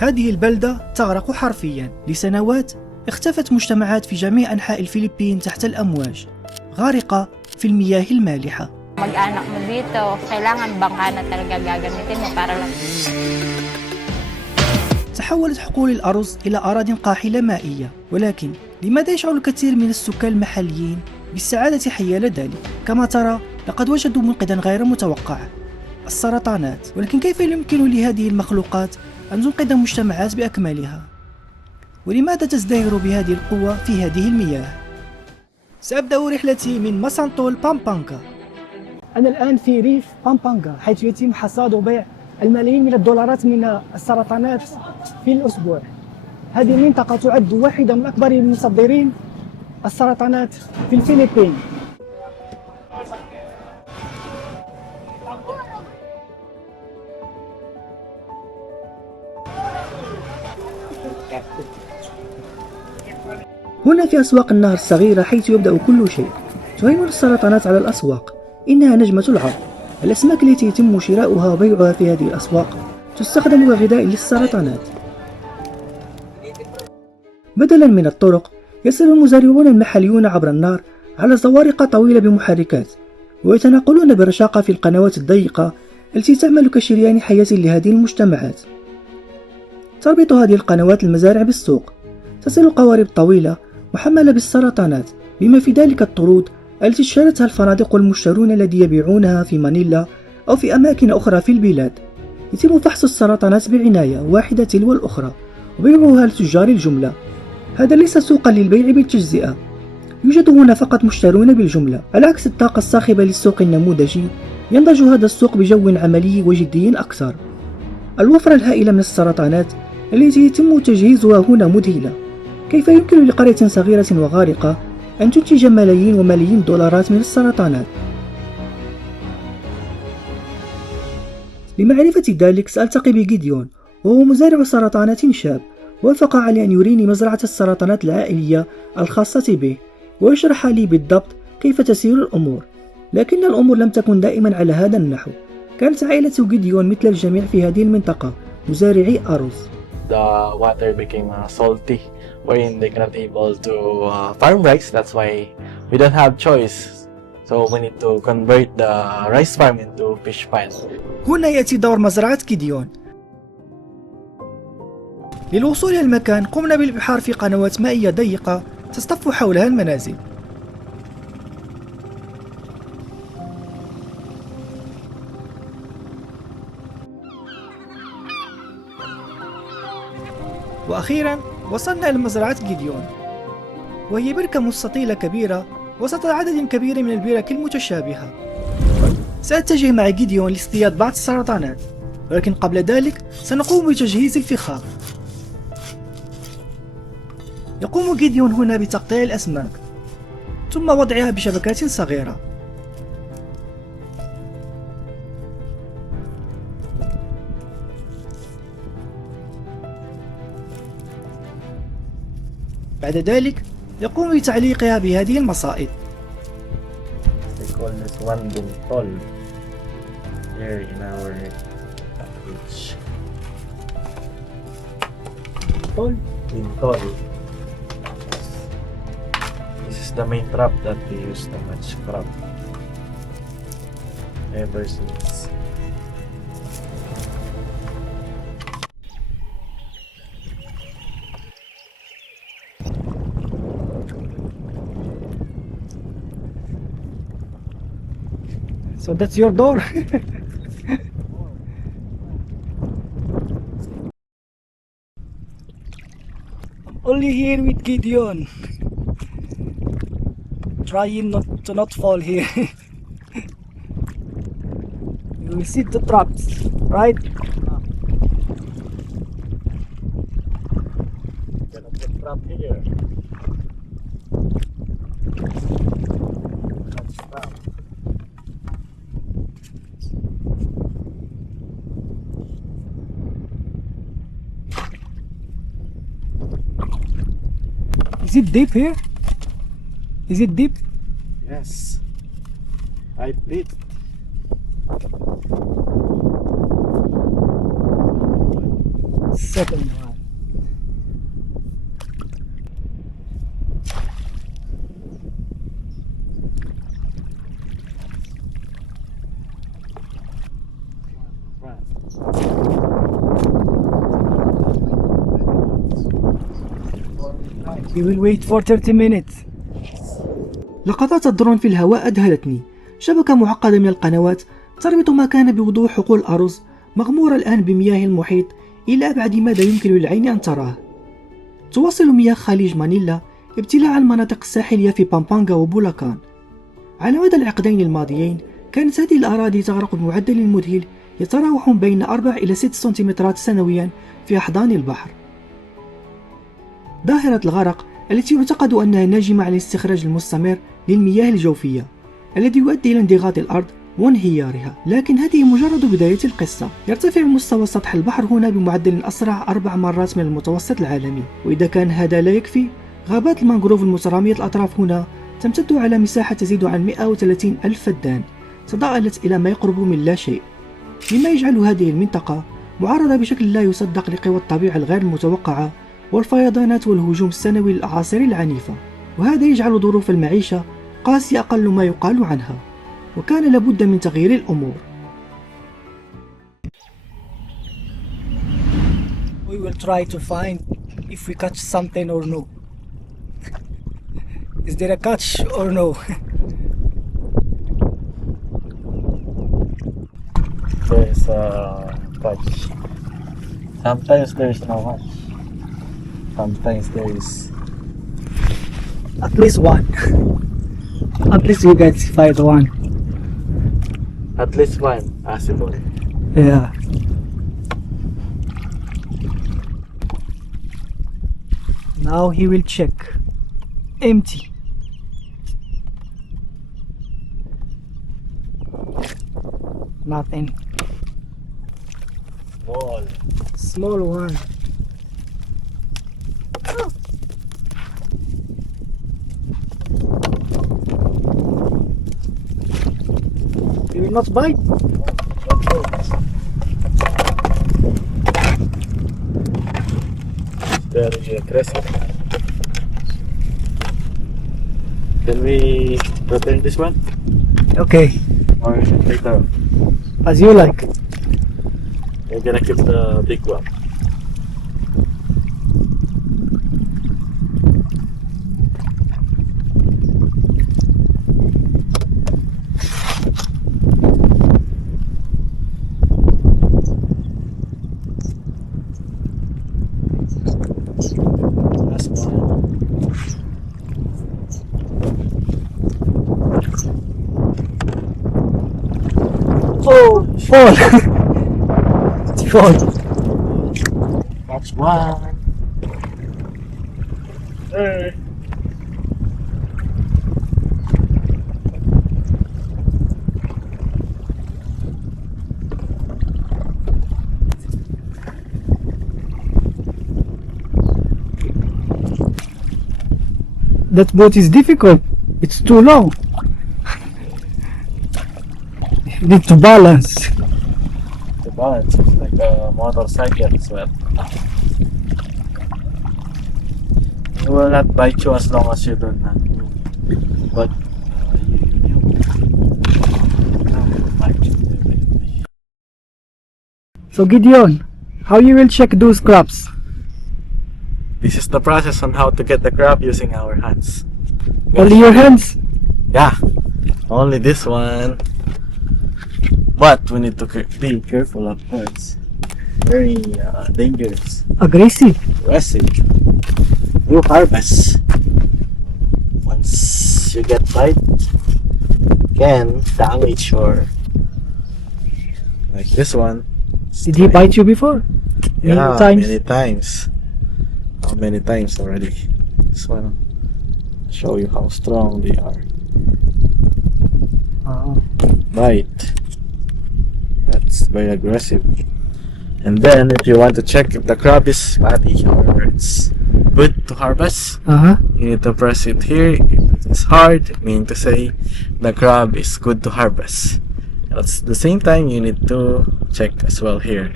هذه البلدة تغرق حرفيا. لسنوات اختفت مجتمعات في جميع أنحاء الفلبين تحت الأمواج، غارقة في المياه المالحة. Mag-anak mo dito, kailangan bangka na talaga gagamitin mo para lang. تحولت حقول الأرز إلى أراضٍ قاحلة مائية، ولكن لماذا يشعر الكثير من السكان المحليين بالسعادة حيال ذلك؟ كما ترى لقد وجدوا منقذا غير متوقع، السرطانات. ولكن كيف يمكن لهذه المخلوقات أن تنقذ مجتمعات بأكملها؟ ولماذا تزدهر بهذه القوة في هذه المياه؟ سأبدأ رحلتي من ماسانتول بامبانكا. أنا الآن في ريف بامبانكا، حيث يتم حصاد وبيع الملايين من الدولارات من السرطانات في الأسبوع. هذه المنطقة تعد واحدة من أكبر المصدرين السرطانات في الفلبين. هنا في أسواق النهر الصغيرة حيث يبدأ كل شيء. تهيمن السرطانات على الأسواق، إنها نجمة العرض. الأسماك التي يتم شراؤها وبيعها في هذه الأسواق تستخدم كغذاء للسرطانات. بدلا من الطرق، يسير المزارعون المحليون عبر النهر على زوارق طويلة بمحركات، ويتناقلون برشاقة في القنوات الضيقة التي تعمل كشريان حياة لهذه المجتمعات. تربط هذه القنوات المزارع بالسوق، تصل قوارب طويلة محملة بالسرطانات، بما في ذلك الطرود التي اشترتها الفنادق والمشترون الذي يبيعونها في مانيلا أو في أماكن أخرى في البلاد. يتم فحص السرطانات بعناية واحدة تلو الأخرى وبيعها لتجار الجملة. هذا ليس سوقا للبيع بالتجزئة، يوجد هنا فقط مشترون بالجملة. على عكس الطاقة الصاخبة للسوق النموذجي، ينضج هذا السوق بجو عملي وجدي أكثر. الوفرة الهائلة من السرطانات التي يتم تجهيزها هنا مذهلة. كيف يمكن لقرية صغيرة وغارقة أن تنتج ملايين وملايين دولارات من السرطانات؟ لمعرفة ذلك سألتقي بجيديون، وهو مزارع سرطانات شاب. وافق على أن يريني مزرعة السرطانات العائلية الخاصة به، ويشرح لي بالضبط كيف تسير الأمور. لكن الأمور لم تكن دائما على هذا النحو. كانت عائلة جيديون مثل الجميع في هذه المنطقة مزارعي أرز. The water became salty, wherein they cannot able to farm rice. That's why we don't have choice. So we need to convert the rice farm into fish farm. هنا يأتي دور مزرعة جيديون. للوصول إلى المكان قمنا بالبحار في قنوات مائية ضيقة تصطف حولها المنازل. وأخيرا وصلنا إلى مزرعة جيديون، وهي بركة مستطيلة كبيرة وسط عدد كبير من البرك المتشابهة. سأتجه مع جيديون لاصطياد بعض السرطانات، ولكن قبل ذلك سنقوم بتجهيز الفخار. يقوم جيديون هنا بتقطيع الأسماك ثم وضعها بشبكات صغيرة. بعد ذلك يقوم بتعليقها بهذه المصائد. We call this one bintol here in our beach. Bintol. This is the main trap that we use to catch crab ever since. So that's your door. I'm only here with Gideon, trying not to fall here. You will see the traps, right? Gonna put trap here. Catch trap. Is it deep here? Is it deep? Yes. I did. Second one. We will wait for 30 minutes. لقطات الدرون في الهواء أذهلتني. شبكة معقدة من القنوات تربط ما كان بوضوح حقول الأرز مغمورة الآن بمياه المحيط إلى أبعد مدى يمكن للعين أن تراه. تواصل مياه خليج مانيلا ابتلاع المناطق الساحلية في بامبانغا وبولاكان. على مدى العقدين الماضيين كانت هذه الأراضي تغرق بمعدل مذهل يتراوح بين 4 إلى 6 سنتيمترات سنويا في أحضان البحر. ظاهرة الغرق التي يعتقد أنها ناجمة عن الاستخراج المستمر للمياه الجوفية الذي يؤدي إلى انضغاط الأرض وانهيارها، لكن هذه مجرد بداية القصة. يرتفع مستوى سطح البحر هنا بمعدل أسرع 4 مرات من المتوسط العالمي، وإذا كان هذا لا يكفي، غابات المانغروف المترامية الأطراف هنا تمتد على مساحة تزيد عن 130 ألف فدان تضاءلت إلى ما يقرب من لا شيء، مما يجعل هذه المنطقة معرضة بشكل لا يصدق لقوى الطبيعة الغير المتوقعة والفيضانات والهجوم السنوي للأعاصير العنيفة، وهذا يجعل ظروف المعيشة قاسية أقل ما يقال عنها، وكان لابد من تغيير الأمور. We will try to find if we catch something or no. Is there a catch or no? There's a catch. Sometimes there's no catch. Sometimes there is. At least one. At least you guys find one. At least one possible. Yeah. Now he will check. Empty. Nothing. Small. Small one. He will not bite. Very aggressive. Can we return this one? Okay, Or later? as you like. We're gonna keep the big one. That's one. Oh, fall. It's fall. That's one. Hey. That boat is difficult. It's too long. You need to balance. The balance is like a motorcycle as well. It will not bite you as long as you do not move. But you will bite you definitely. So Gideon, how you will check those crabs? This is the process on how to get the crab using our hands. Only your hands? Yeah, only this one. But we need to be careful of birds. Very dangerous. Aggressive. Aggressive. You harvest. Once you get bite, can damage or like this one. Did he bite you before? Yeah, times? many times. How many times already? This one. Show you how strong they are. Bite. That's very aggressive. And then if you want to check if the crab is fatty or it's good to harvest, you need to press it here. If it's hard, meaning to say the crab is good to harvest. At the same time, you need to check as well here.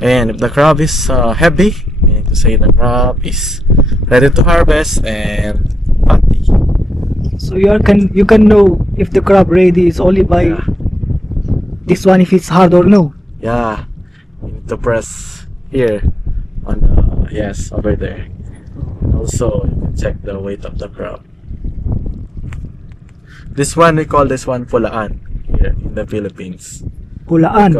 And if the crab is heavy, meaning to say the crab is ready to harvest and fatty. So you can know if the crab ready is only by Yeah. this one if it's hard or no. Yeah, you need to press here on yes, over there. Also, you can check the weight of the crab. This one, we call this one pulaan here in the Philippines. Pulaan.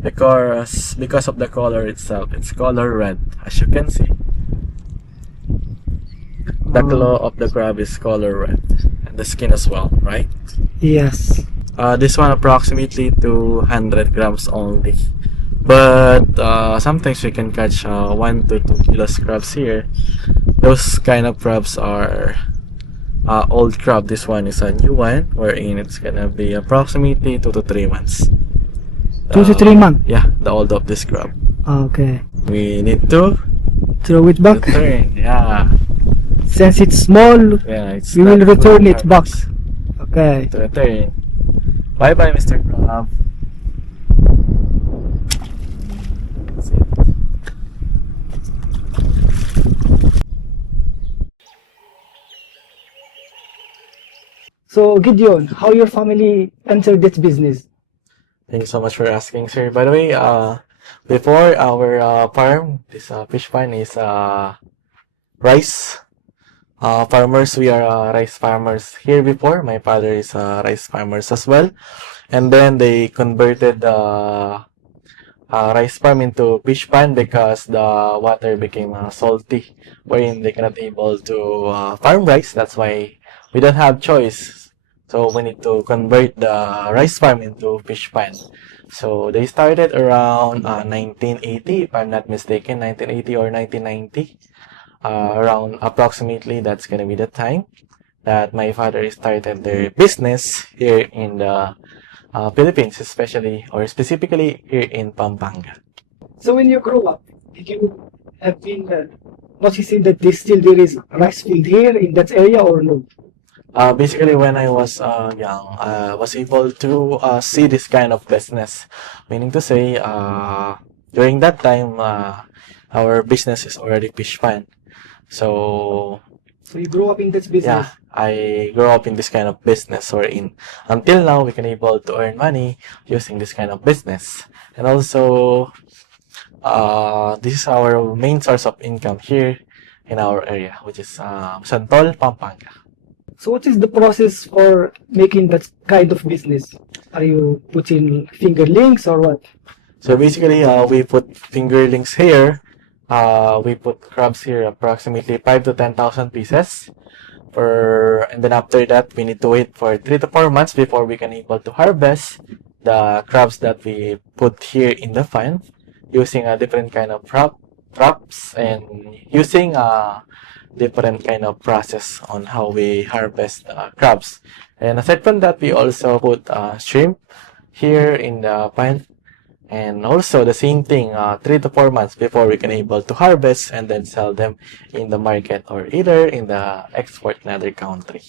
Because of the color itself, it's color red, as you can see. The claw of the crab is color red, and the skin as well, right? Yes. This one approximately 200 grams only. But sometimes we can catch 1 to 2 kilos crabs here. Those kind of crabs are old crab. This one is a new one, wherein it's gonna be approximately 2 to 3 months. 2 to 3 months. Yeah, the old of this crab. Okay. We need to Throw it back. return. Yeah, Since it's small, yeah. It's we will not return fully it back. harvested. Okay. To return. Bye bye, Mr. Crab. That's it. So Gideon, how your family entered this business? Thank you so much for asking, sir. By the way, before our farm, this fish farm is rice farmers. We are rice farmers here before. My father is rice farmers as well, and then they converted the rice farm into fish pan because the water became salty, wherein they cannot able to farm rice. That's why we don't have choice. So we need to convert the rice farm into fish pan. So they started around 1980, if I'm not mistaken, 1980 or 1990. Around approximately, that's gonna be the time that my father started their business here in the Philippines, especially or specifically here in Pampanga. So when you grow up, did you have been noticing that there is rice field here in that area or no? Basically, when I was young, I was able to see this kind of business, meaning to say, during that time, our business is already fish pan. So So you grew up in this yeah, business. I grew up in this kind of business, wherein until now we can able to earn money using this kind of business, and also this is our main source of income here in our area, which is Santol, Pampanga. So what is the process for making that kind of business? Are you putting fingerlings or what? So basically, we put fingerlings here. We put crabs here approximately 5 to 10,000 pieces. And then after that, we need to wait for 3 to 4 months before we can able to harvest the crabs that we put here in the fund using a different kind of traps and using a different kind of process on how we harvest crabs. And aside from that, we also put shrimp here in the pond. And also the same thing, 3 to 4 months before we can able to harvest and then sell them in the market or either in the export in other country.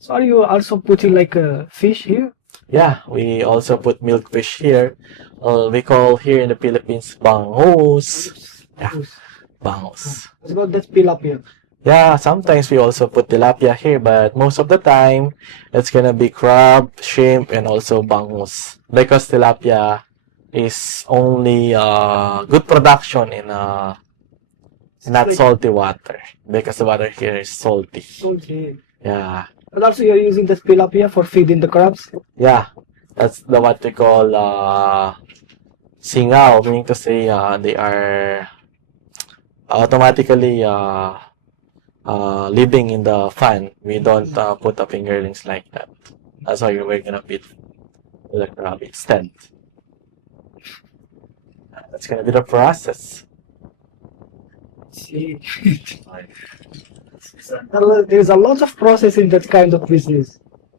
So are you also putting like a fish here? Yeah, we also put milkfish here. We call here in the Philippines bangus. Yeah, bangus. What about that tilapia? Yeah, sometimes we also put tilapia here, but most of the time it's gonna be crab, shrimp, and also bangus. Because tilapia is only good production in not salty water. Because the water here is salty. Okay. Yeah, And also you're using that tilapia for feeding the crabs? yeah, that's the what we call singaw, meaning to say they are automatically living in the fan. We don't put the fingerlings like that. That's why we're gonna feed the crab instead. That's gonna be the process. See. There's a lot of process in that kind of business.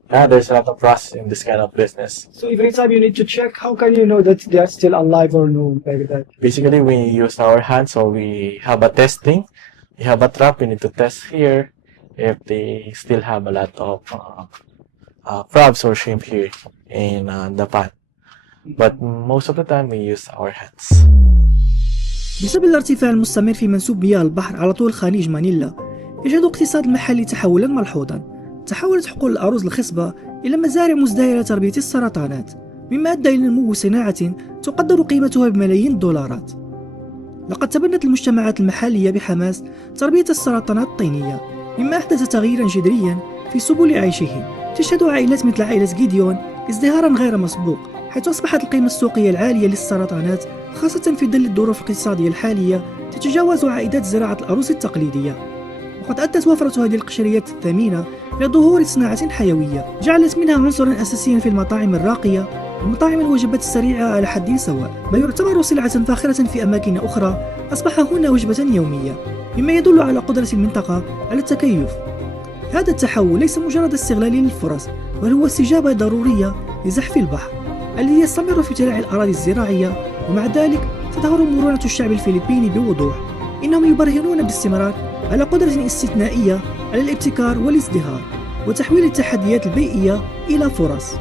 Yeah, there's a lot of process in this kind of business. So every time you need to check, how can you know that they are still alive or no, like that? Basically, we use our hands, so we have a testing. We have a trap. We need to test here if they still have a lot of crabs or shrimp here in the pan. but most of the time we use our hands. بسبب الارتفاع المستمر في منسوب مياه البحر على طول خليج مانيلا، يشهد الاقتصاد المحلي تحولا ملحوظا. تحولت حقول الأرز الخصبة إلى مزارع مزدهرة لتربية السرطانات، مما أدى إلى نمو صناعة تقدر قيمتها بملايين الدولارات. لقد تبنت المجتمعات المحلية بحماس تربية السرطانات الطينية، مما أحدث تغييرا جذريا في سبل عيشهم. تشهد عائلات مثل عائلة جيديون ازدهارا غير مسبوق، حيث أصبحت القيمة السوقية العالية للسرطانات خاصة في ظل الظروف الاقتصادية الحالية تتجاوز عائدات زراعة الأرز التقليدية. وقد أدت وفرة هذه القشريات الثمينة إلى ظهور صناعة حيوية جعلت منها عنصرا أساسيا في المطاعم الراقية ومطاعم الوجبات السريعة على حد سواء. ما يعتبر سلعة فاخرة في أماكن أخرى أصبح هنا وجبة يومية، مما يدل على قدرة المنطقة على التكيف. هذا التحول ليس مجرد استغلال للفرص، بل هو استجابة ضرورية لزحف البحر الذي يستمر في تلاعب الأراضي الزراعية. ومع ذلك تظهر مرونة الشعب الفلبيني بوضوح. إنهم يبرهنون باستمرار على قدرة استثنائية على الابتكار والازدهار وتحويل التحديات البيئية إلى فرص.